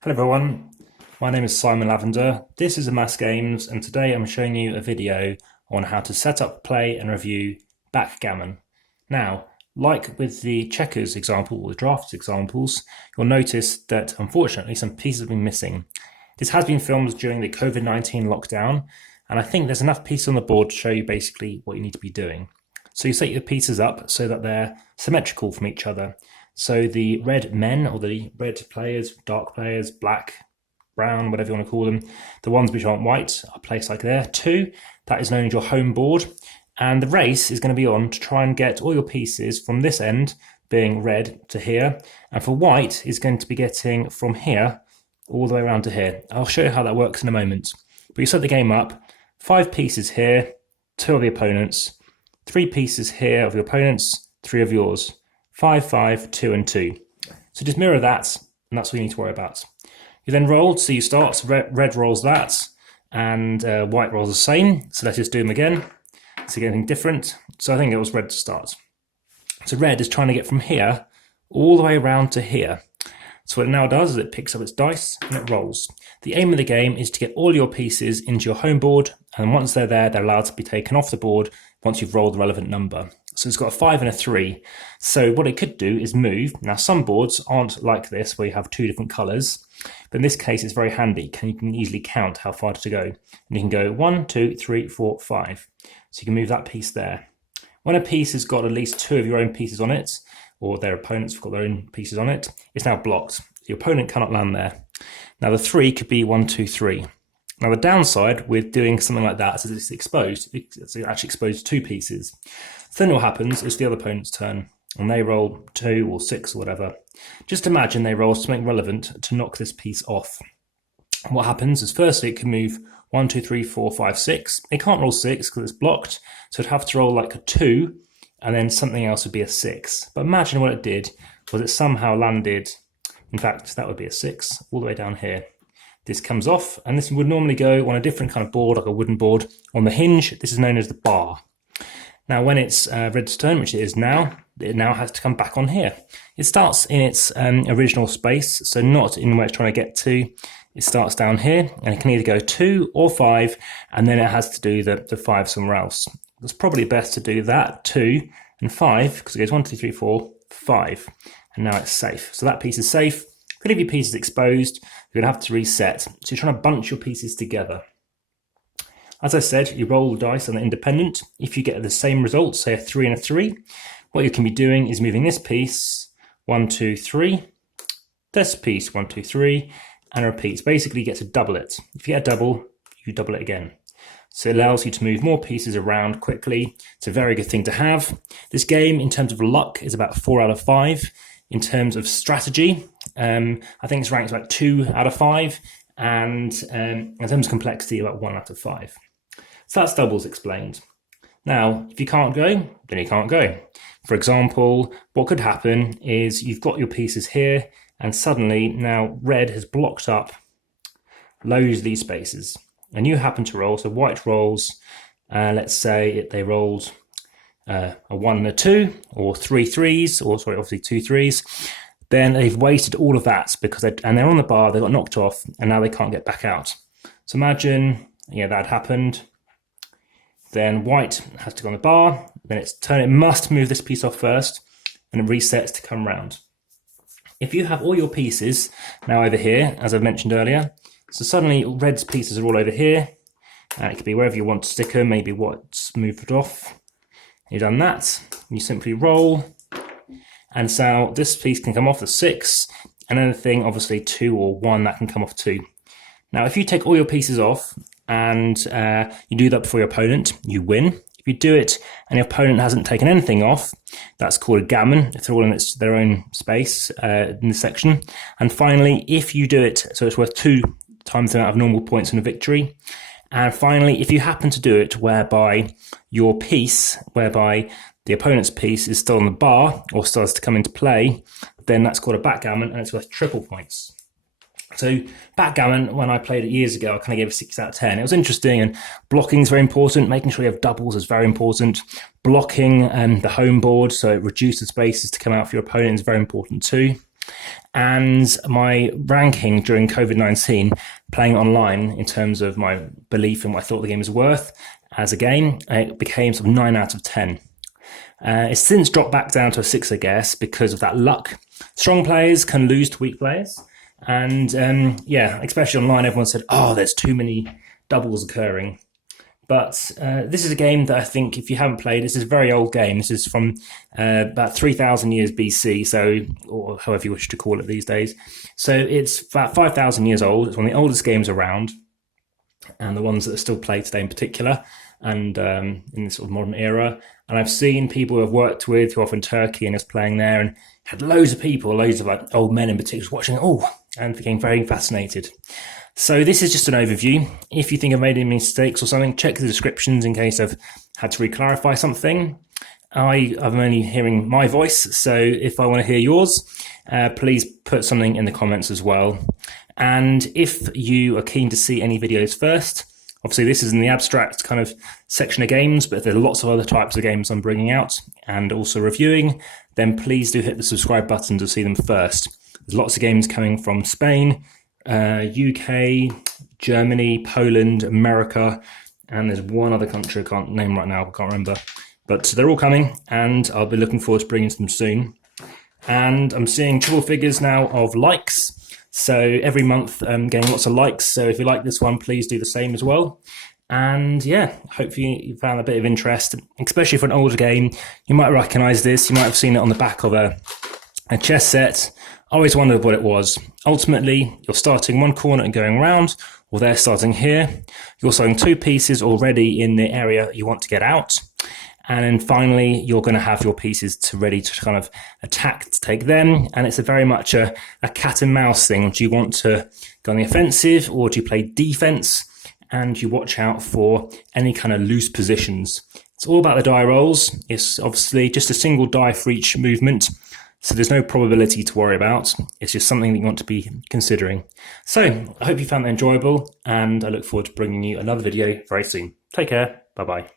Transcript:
Hello everyone, my name is Simon Lavender. This is Amass Games, and today I'm showing you a video on how to set up, play and review Backgammon. Now, like with the checkers example or the drafts examples, you'll notice that unfortunately some pieces have been missing. This has been filmed during the COVID-19 lockdown, and I think there's enough pieces on the board to show you basically what you need to be doing. So you set your pieces up so that they're symmetrical from each other. So the red men, or the red players, dark players, black, brown, whatever you want to call them, the ones which aren't white are placed like there. 2, that is known as your home board. And the race is going to be on to try and get all your pieces from this end, being red, to here. And for white is going to be getting from here all the way around to here. I'll show you how that works in a moment. But you set the game up, 5 pieces here, 2 of the opponents, 3 pieces here of your opponents, 3 of yours. 5, 5, 2 and 2. So just mirror that, and that's what you need to worry about. You then roll, so you start, red rolls that, and white rolls the same. So let's just do them again. So anything different. So I think it was red to start. So red is trying to get from here all the way around to here. So what it now does is it picks up its dice and it rolls. The aim of the game is to get all your pieces into your home board, and once they're there, they're allowed to be taken off the board once you've rolled the relevant number. So it's got a 5 and a 3. So what it could do is move. Now some boards aren't like this where you have 2 different colours, but in this case it's very handy. You can easily count how far to go. And you can go 1, 2, 3, 4, 5. So you can move that piece there. When a piece has got at least 2 of your own pieces on it, or their opponents have got their own pieces on it, it's now blocked. Your opponent cannot land there. Now the 3 could be 1, 2, 3. Now the downside with doing something like that is it's exposed. It's actually exposed 2 pieces. So then what happens is the other opponent's turn, and they roll 2 or 6 or whatever. Just imagine they roll something relevant to knock this piece off. What happens is firstly it can move 1, 2, 3, 4, 5, 6. It can't roll 6 because it's blocked, so it'd have to roll like a 2, and then something else would be a 6. But imagine what it did was it somehow landed, in fact that would be a 6, all the way down here. This comes off, and this would normally go on a different kind of board, like a wooden board. On the hinge, this is known as the bar. Now when it's red's turn, which it is now, it now has to come back on here. It starts in its original space, so not in where it's trying to get to. It starts down here, and it can either go 2 or 5, and then it has to do the 5 somewhere else. It's probably best to do that, 2 and 5, because it goes 1, 2, 3, 4, 5, and now it's safe. So that piece is safe. If any of your pieces exposed, you're going to have to reset. So you're trying to bunch your pieces together. As I said, you roll the dice on the independent. If you get the same result, say a 3 and a 3, what you can be doing is moving this piece 1, 2, 3, this piece 1, 2, 3, and repeats. Basically, you get to double it. If you get a double, you double it again. So it allows you to move more pieces around quickly. It's a very good thing to have. This game, in terms of luck, is about 4 out of 5. In terms of strategy, I think it's ranked about 2 out of 5. And in terms of complexity, about 1 out of 5. So that's doubles explained. Now, if you can't go, then you can't go. For example, what could happen is you've got your pieces here, and suddenly now red has blocked up loads of these spaces. And you happen to roll, so white rolls, let's say they rolled a 1 and a 2, or 3 3s, or sorry, obviously 2 3s. Then they've wasted all of that because they're on the bar, they got knocked off, and now they can't get back out. So imagine, that happened. Then white has to go on the bar, then its turn, it must move this piece off first, and it resets to come round. If you have all your pieces now over here, as I mentioned earlier, so suddenly red's pieces are all over here, and it could be wherever you want to stick them, maybe what's moved off. You've done that, you simply roll, and so this piece can come off the 6, and anything, obviously 2 or 1, that can come off 2. Now, if you take all your pieces off and you do that before your opponent, you win. If you do it and your opponent hasn't taken anything off, that's called a gammon, if they're all in their own space in this section. And finally, if you do it, so it's worth 2 times the amount of normal points in a victory. And finally, if you happen to do it whereby your piece, whereby the opponent's piece is still on the bar or starts to come into play, then that's called a backgammon, and it's worth triple points. So backgammon, when I played it years ago, I kind of gave it 6 out of 10. It was interesting, and blocking is very important. Making sure you have doubles is very important. Blocking the home board, so it reduces spaces to come out for your opponent, is very important too. And my ranking during COVID-19, playing online in terms of my belief in what I thought the game was worth as a game, it became sort of 9 out of 10. It's since dropped back down to a 6, I guess, because of that luck. Strong players can lose to weak players. And especially online, everyone said, oh, there's too many doubles occurring. But this is a game that I think, if you haven't played, this is a very old game. This is from about 3,000 years BC, so, or however you wish to call it these days. So it's about 5,000 years old. It's one of the oldest games around, and the ones that are still played today in particular, and in this sort of modern era. And I've seen people who I've worked with who are from Turkey and is playing there, and had loads of people, loads of like old men in particular, watching it, and became very fascinated. So this is just an overview. If you think I've made any mistakes or something, check the descriptions in case I've had to re-clarify something. I'm only hearing my voice, so if I want to hear yours, please put something in the comments as well. And if you are keen to see any videos first, obviously this is in the abstract kind of section of games, but there are lots of other types of games I'm bringing out and also reviewing, then please do hit the subscribe button to see them first. There's lots of games coming from Spain, UK, Germany, Poland, America, and there's one other country I can't name right now, I can't remember. But they're all coming, and I'll be looking forward to bringing them soon. And I'm seeing triple figures now of likes. So every month I'm getting lots of likes. So if you like this one, please do the same as well. And yeah, hopefully you found a bit of interest, especially for an older game. You might recognize this. You might have seen it on the back of a chess set. I always wondered what it was. Ultimately, you're starting one corner and going around, or they're starting here. You're starting 2 pieces already in the area you want to get out. And then finally, you're going to have your pieces ready to kind of attack to take them. And it's very much a cat and mouse thing. Do you want to go on the offensive, or do you play defense? And you watch out for any kind of loose positions. It's all about the die rolls. It's obviously just a single die for each movement. So there's no probability to worry about. It's just something that you want to be considering. So I hope you found that enjoyable, and I look forward to bringing you another video very soon. Take care. Bye-bye.